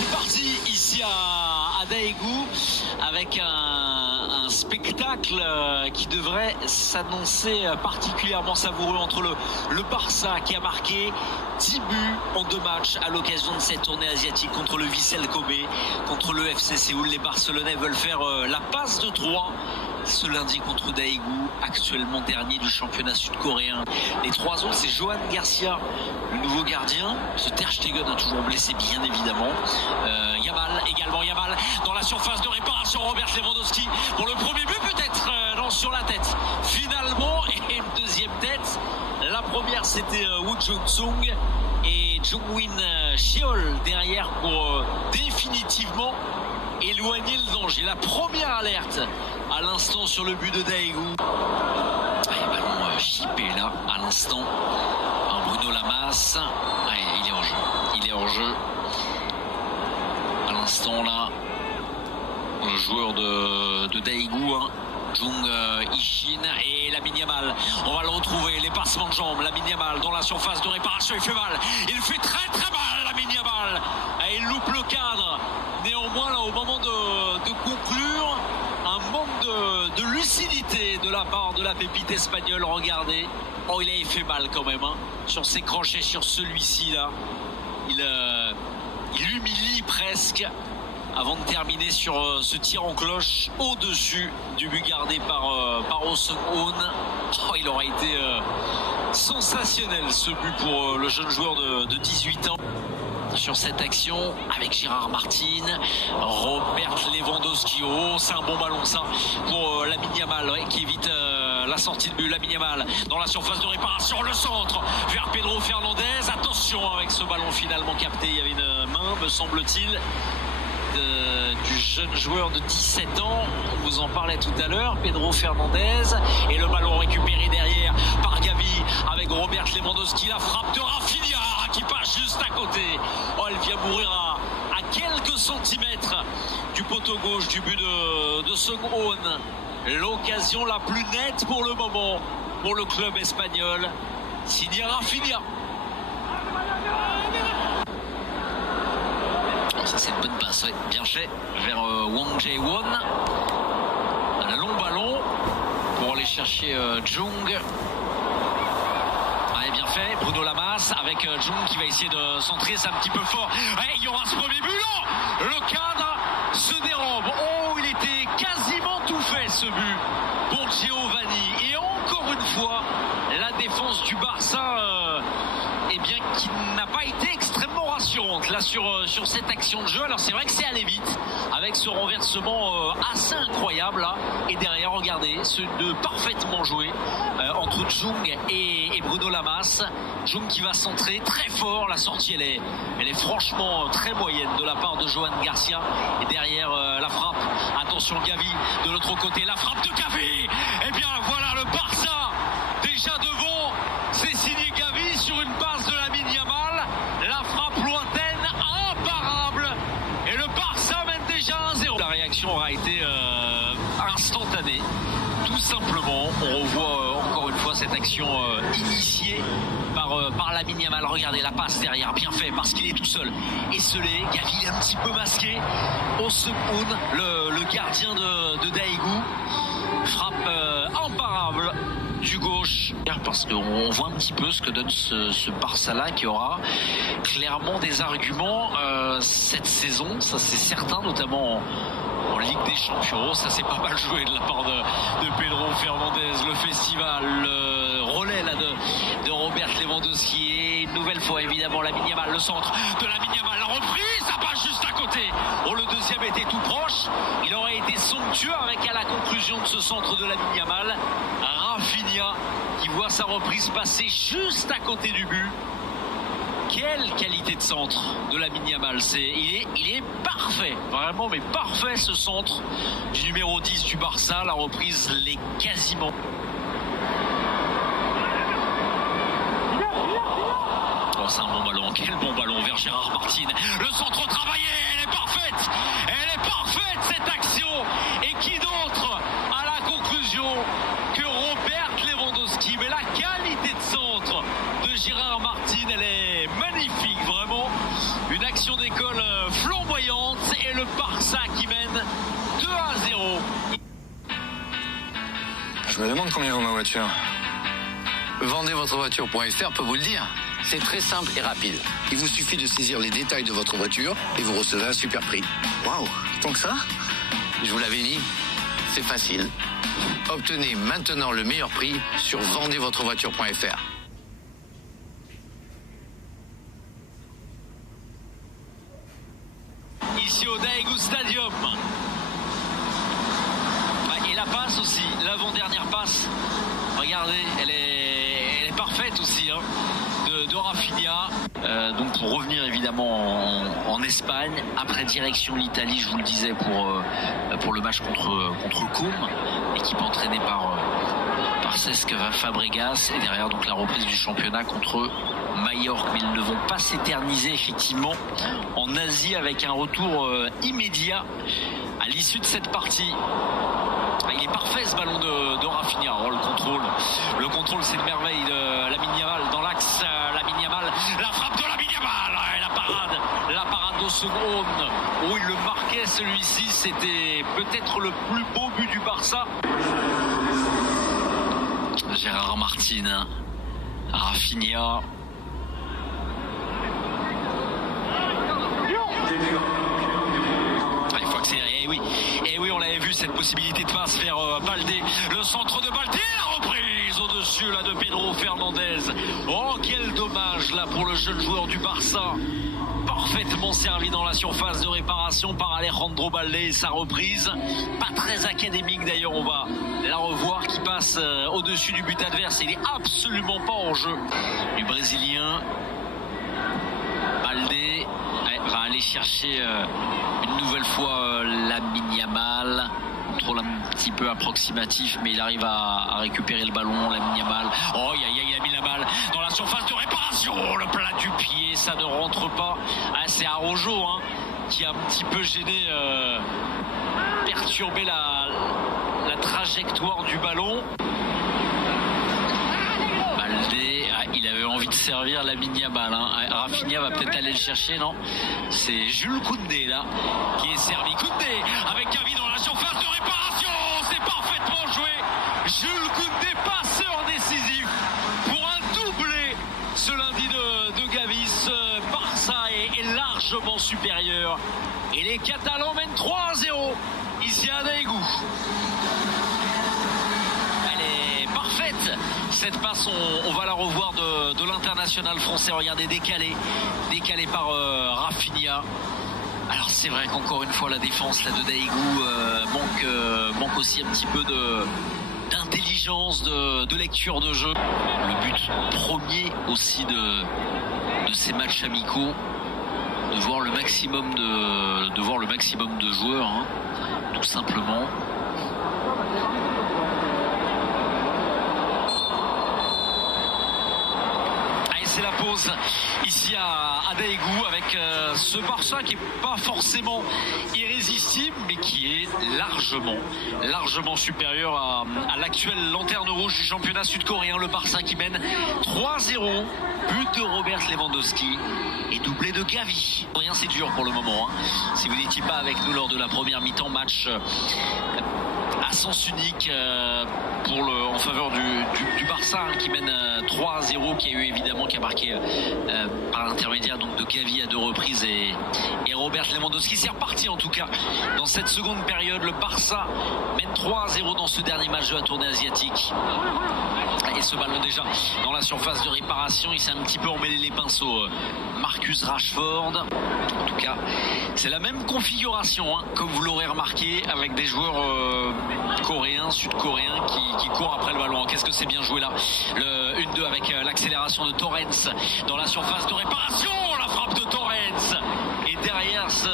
C'est parti ici à Daegu avec un spectacle qui devrait s'annoncer particulièrement savoureux entre le Barça qui a marqué 10 buts en 2 matchs à l'occasion de cette tournée asiatique contre le Vissel Kobe, contre le FC Séoul. Les Barcelonais veulent faire la passe de 3 ce lundi contre Daegu, actuellement dernier du championnat sud-coréen. Les 3 autres, c'est Johan Garcia, le nouveau gardien. Ce Ter Stegen a toujours blessé, bien évidemment. Yamal, également Yamal, dans la surface de réparation. Robert Lewandowski pour le premier but, peut-être non, sur la tête. Finalement, et une deuxième tête. La première, c'était Woo Jung-sung et Jung-win Cheol derrière pour définitivement éloigner le danger. La première alerte à l'instant sur le but de Daegu. Ballon chippé là à l'instant par Bruno Lamas. Il est en jeu. Il est en jeu. À l'instant là, le joueur de Daegu, Jung Ishin et Lamine Yamal. On va le retrouver, les passements de jambes. Lamine Yamal dans la surface de réparation, il fait mal. Il fait très très mal, Lamine Yamal. Et il loupe le cadre. Néanmoins, là, au moment de conclure, un manque de lucidité de la part de la pépite espagnole. Regardez. Oh, il avait fait mal quand même, sur ses crochets, sur celui-ci là. Il humilie presque avant de terminer sur ce tir en cloche au-dessus du but gardé par Oh Seung-hoon. Oh, il aura été sensationnel ce but pour le jeune joueur de 18 ans. Sur cette action avec Gérard Martin, Robert Lewandowski. Oh, c'est un bon ballon ça pour Lamine Yamal, qui évite la sortie de but. Lamine Yamal dans la surface de réparation, le centre vers Pedro Fernandez. Attention avec ce ballon finalement capté, il y avait une main, me semble-t-il, du jeune joueur de 17 ans. On vous en parlait tout à l'heure, Pedro Fernandez, et le ballon récupéré derrière par Gavi avec Robert Lewandowski. La frappe de Rafinha qui passe juste à côté. Oh, elle vient mourir à quelques centimètres du poteau gauche du but de Seung-hoon. L'occasion la plus nette pour le moment pour le club espagnol, signé Rafinha. Ça, c'est une bonne passe, ouais. Bien fait vers Wang Jae-won. Un long ballon pour aller chercher Jung. Bien fait, Bruno Lamas avec Jung qui va essayer de centrer, c'est un petit peu fort. Il y aura ce premier but, non, le cadre se dérobe. Oh, il était quasiment tout fait ce but pour Giovanni. Et encore une fois, la défense du Barça, qui n'a pas été extrêmement rassurante là sur cette action de jeu. Alors c'est vrai que c'est allé vite avec ce renversement assez incroyable là. Et derrière, regardez, ce de parfaitement joué entre Jung et Bruno Lamas. Jung qui va centrer très fort. La sortie elle est franchement très moyenne de la part de Johan Garcia. Et derrière la frappe, attention Gavi de l'autre côté, la frappe de Gavi. Et bien voilà le Barça déjà devant. C'est signé Gavi sur une passe de Lamine Yamal. La frappe lointaine, imparable. Et le Barça mène déjà 1-0. La réaction aura été instantanée. Tout simplement, on revoit encore une fois cette action initiée par Lamine Yamal. Regardez la passe derrière, bien fait parce qu'il est tout seul. Esselé, Gavi est un petit peu masqué. Oh Seung-hoon, le gardien de Daegu, frappe imparable du gauche, parce qu'on voit un petit peu ce que donne ce Barça-là, qui aura clairement des arguments cette saison, ça c'est certain, notamment en Ligue des Champions. Ça c'est pas mal joué de la part de Pedro Fernandez. Le festival, le relais là de Robert Lewandowski, et une nouvelle fois évidemment Lamine Yamal, le centre de Lamine Yamal, la reprise, ça passe juste à côté. Oh, le deuxième était tout proche, il aurait été somptueux avec à la conclusion de ce centre de Lamine Yamal, Rafinha qui voit sa reprise passer juste à côté du but. Quelle qualité de centre de Lamine Yamal. Il est parfait, vraiment, mais parfait ce centre du numéro 10 du Barça. La reprise l'est quasiment. Oh, c'est un bon ballon, quel bon ballon vers Gérard Martin. Le centre travaillé, elle est parfaite. Elle est parfaite cette action. Et qui d'autre à la conclusion que Robert Lewandowski. Mais la qualité de centre de Gérard Martin, elle est magnifique, vraiment. Une action école flamboyante et le Barça qui mène 2-0. Je me demande combien vaut ma voiture. Vendezvotrevoiture.fr peut vous le dire. C'est très simple et rapide. Il vous suffit de saisir les détails de votre voiture et vous recevez un super prix. Waouh, tant que ça? Je vous l'avais dit, c'est facile. Obtenez maintenant le meilleur prix sur vendezvotrevoiture.fr. Ici au Daegu Stadium. Et la passe aussi, l'avant-dernière passe. Regardez, elle est parfaite aussi, hein, de Rafinha. Donc pour revenir évidemment en Espagne, après direction l'Italie, je vous le disais, pour le match contre Côme, équipe entraînée par Cesc Fabregas, et derrière donc la reprise du championnat contre Majorque, mais ils ne vont pas s'éterniser effectivement en Asie avec un retour immédiat à l'issue de cette partie. Il est parfait ce ballon de Rafinha. Oh, le contrôle c'est une merveille de Lamine Yamal dans l'axe. Lamine Yamal, la frappe de Lamine Yamal et la parade d'Ossegrone. Oh, il le marquait celui-ci, c'était peut-être le plus beau but du Barça. Gérard Martin, Rafinha. Il faut accélérer, et oui, on l'avait vu cette possibilité de passe vers Baldé, le centre de Baldé, la reprise au-dessus là de Pedro Fernandez. Oh, quel dommage là pour le jeune joueur du Barça, parfaitement servi dans la surface de réparation par Alejandro Baldé et sa reprise, pas très académique d'ailleurs, on va la revoir, qui passe au-dessus du but adverse. Il n'est absolument pas en jeu du Brésilien. Baldé va aller chercher une nouvelle fois Lamine Yamal. Contrôle un petit peu approximatif, mais il arrive à récupérer le ballon. Lamine Yamal. Oh, il y a Lamine Yamal dans la surface de réparation. Le plat du pied, ça ne rentre pas. Ah, c'est Araujo, hein, qui a un petit peu gêné, perturbé la trajectoire du ballon. Baldé, il avait envie de servir Lamine Yamal, hein. Rafinha va peut-être aller le chercher, non? C'est Jules Koundé là qui est servi. Koundé avec Gavi dans la surface de réparation, c'est parfaitement joué. Jules Koundé, passeur décisif pour un doublé ce lundi de Gavi. Ce Barça est largement supérieur et les Catalans mènent 3-0 ici à Daegu. Cette passe, on va la revoir de l'international français. Regardez, décalé par Rafinha. Alors c'est vrai qu'encore une fois la défense là de Daegu manque aussi un petit peu d'intelligence, de lecture de jeu. Le but premier aussi de ces matchs amicaux, de voir le maximum de joueurs, hein, tout simplement. C'est la pause ici à Daegu avec ce Barça qui n'est pas forcément irrésistible, mais qui est largement supérieur à l'actuel lanterne rouge du championnat sud-coréen. Le Barça qui mène 3-0, but de Robert Lewandowski et doublé de Gavi. Rien, c'est dur pour le moment, hein. Si vous n'étiez pas avec nous lors de la première mi-temps, match à sens unique en faveur du Barça, hein, qui mène 3-0, qui a marqué par l'intermédiaire donc de Gavi à 2 reprises et Robert Lewandowski. C'est reparti en tout cas dans cette seconde période. Le Barça mène 3-0 dans ce dernier match de la tournée asiatique. Et ce ballon déjà dans la surface de réparation, il s'est un petit peu emmêlé les pinceaux, Marcus Rashford. En tout cas, c'est la même configuration, hein, comme vous l'aurez remarqué, avec des joueurs coréens, sud-coréens qui courent après le ballon. Qu'est-ce que c'est bien joué là, le 1-2 avec l'accélération de Torrens dans la surface de réparation, la frappe de Torrens, et derrière ce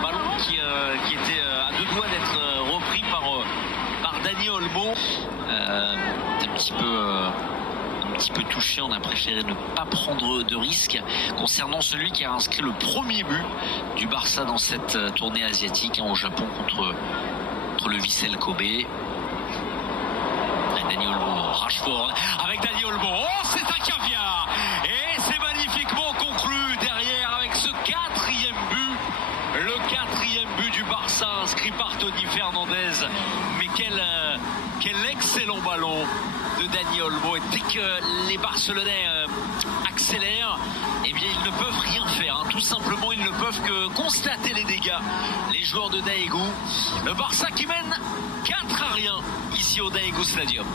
ballon qui était à 2 doigts d'être repris par Dani Olmo. Un petit peu touché, on a préféré ne pas prendre de risques concernant celui qui a inscrit le premier but du Barça dans cette tournée asiatique, hein, au Japon contre le Vissel Kobe. Dani Olmo, Rashford avec Dani Olmo. Oh, c'est un caviar, et c'est magnifiquement conclu derrière avec ce 4e but Fernandez. Mais quel excellent ballon de Dani Olmo. Et dès que les Barcelonais accélèrent, eh bien ils ne peuvent rien faire. Tout simplement, ils ne peuvent que constater les dégâts. Les joueurs de Daegu. Le Barça qui mène 4-1 ici au Daegu Stadium.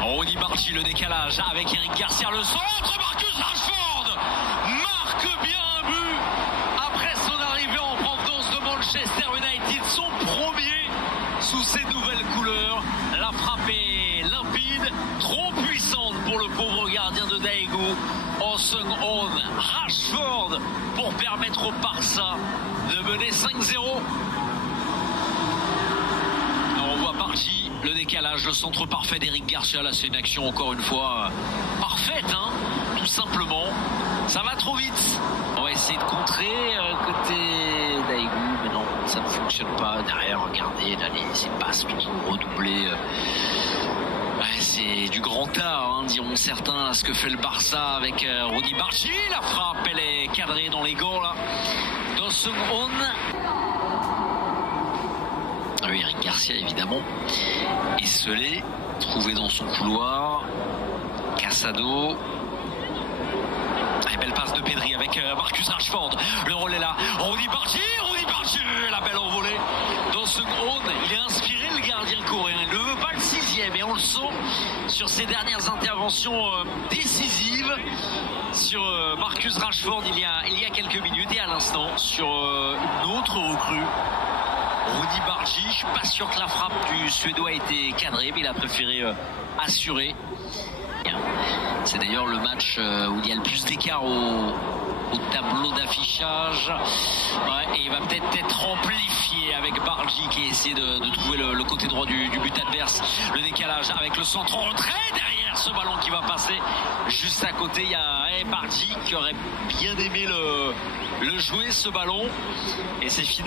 Ronny Bargi, le décalage avec Eric Garcia, le centre. Marcus Rashford marque bien un but après son arrivée en provenance de Manchester United, son premier sous ses nouvelles couleurs. La frappe est limpide, trop puissante pour le pauvre gardien de Daegu. On Rashford pour permettre au Barça de mener 5-0. On voit Bargi, le décalage, le centre parfait d'Eric Garcia. Là, c'est une action encore une fois parfaite, tout simplement. Ça va trop vite. On va essayer de contrer côté Daegu, mais non, ça ne fonctionne pas. Derrière, regardez, là, ces passes toujours redoublées. Ouais, c'est du grand art, diront certains, à ce que fait le Barça avec Ronny Bargi. La frappe, elle est cadrée dans les gants, là. Dans ce oui, Eric Garcia, évidemment. Esselé, trouvé dans son couloir. Casado. Et belle passe de Pedri avec Marcus Rashford. Le rôle est là. Ronny Bargi, la belle envolée. Dans ce il est inspiré, le gardien coréen. Il ne veut pas le 6e et on le sent sur ses dernières interventions décisives. Sur Marcus Rashford il y a quelques minutes et à l'instant sur une autre recrue. Ronny Bargi, je ne suis pas sûr que la frappe du Suédois a été cadrée, mais il a préféré assurer. C'est d'ailleurs le match où il y a le plus d'écart au tableau d'affichage. Ouais, et il va peut-être être amplifié avec Bargi qui essaie de trouver le côté droit du but adverse. Le décalage avec le centre en retrait derrière ce ballon qui va passer juste à côté. Il y a Bargi qui aurait bien aimé le jouer, ce ballon. Et c'est final.